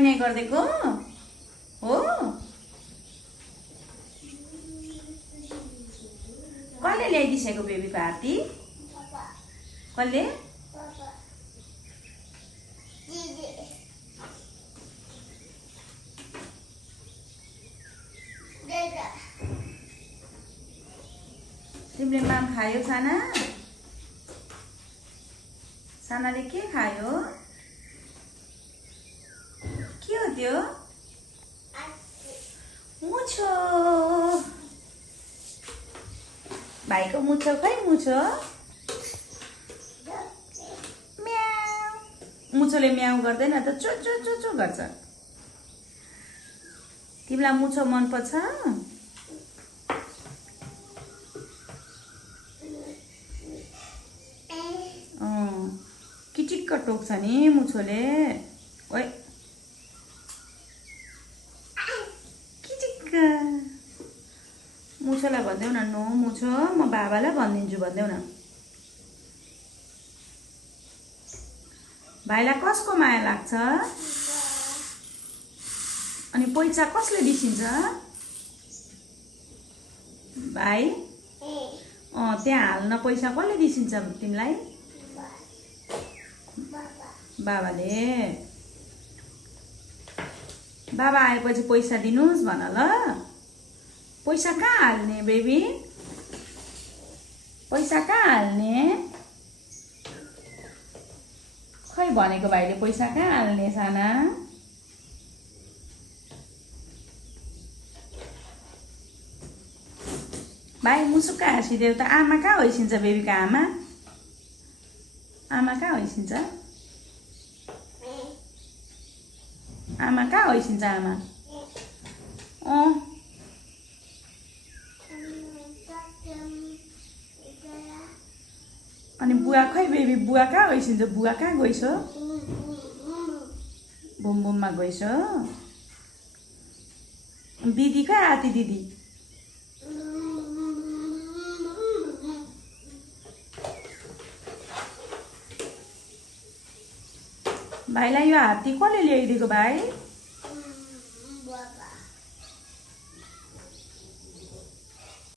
नाइ गरिदिएको हो? कसले ल्याइदिसेको बेबीको हात्ती? कसले? तिमीले माम खायो साना? सानाले के खायो? के हो त्यो? मुछो। भाइको मुछो खै मुछो? म्याउ। मुछोले म्याउ गर्दैन त चो चो चो चो गर्छ। तिमीलाई मुछो मन पर्छ? किचिक्क टोक्छ नि मुछोले। ओइ किचिक्क। मुछोलाई भन्देऊ न नो मुछो, म बाबालाई भनिदिन्छु भन्देऊ न। भाइलाई कसको माया लाग्छ? अनि पैसा कसले दिसिन्छ? भाइ त्यहाँ हाल्न पैसा कसले दिसिन्छ तिमीलाई? बाबाले। बाबा आएपछि पैसा दिनुस् भन ल। पैसा कहाँ हाल्ने बेबी? पैसा कहाँ हाल्ने? खै भनेको भाइले पैसा कहाँ हाल्ने साना? भाइ मुसुक्क हाँसिदेऊ त। आमा कहाँ होइसिन्छ बेबीको आमा? आमा कहाँ होइसिन्छ? आमा कहाँ होइसिन्छ आमा? अनि बुवा खै बेबी बुवा कहाँ होइसिन्छ? बुवा कहाँ गइस? बुमबुममा गइस? दिदी कहाँ आती दिदी? भाइलाई यो हात्ती कसले ल्याइदिएको भाइ?